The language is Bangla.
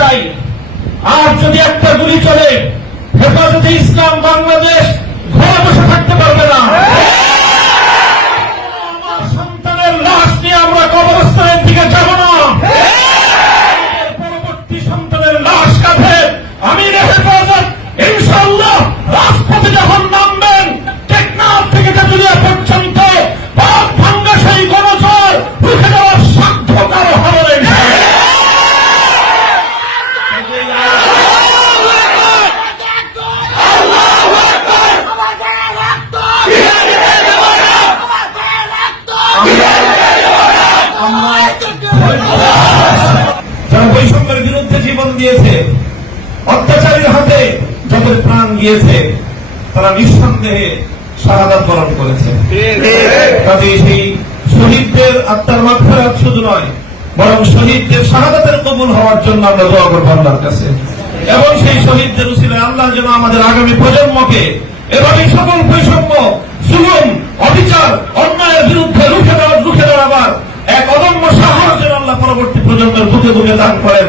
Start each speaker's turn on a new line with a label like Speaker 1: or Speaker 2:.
Speaker 1: চাই। আর যদি একটা গুলি চলে হেফাজতে ইসলাম বাংলাদেশ যারা বৈষম্যের বিরুদ্ধে জীবন দিয়েছে, অত্যাচারীর হাতে যাদের প্রাণ গিয়েছে তারা নিঃসন্দেহে শাহাদাত বরণ করেছে। কাজে সেই শহীদদের আত্মার মাফেরাত শুধু নয়, বরং শহীদদের শাহাদাতের কবুল হওয়ার জন্য আমরা দোয়া করব আল্লাহর কাছে। এবং সেই শহীদদের উচিলে আল্লাহ যেন আমাদের আগামী প্রজন্মকে এভাবে সকল বৈষম্য পরবর্তী প্রজন্মের বুকে বুকে দান করেন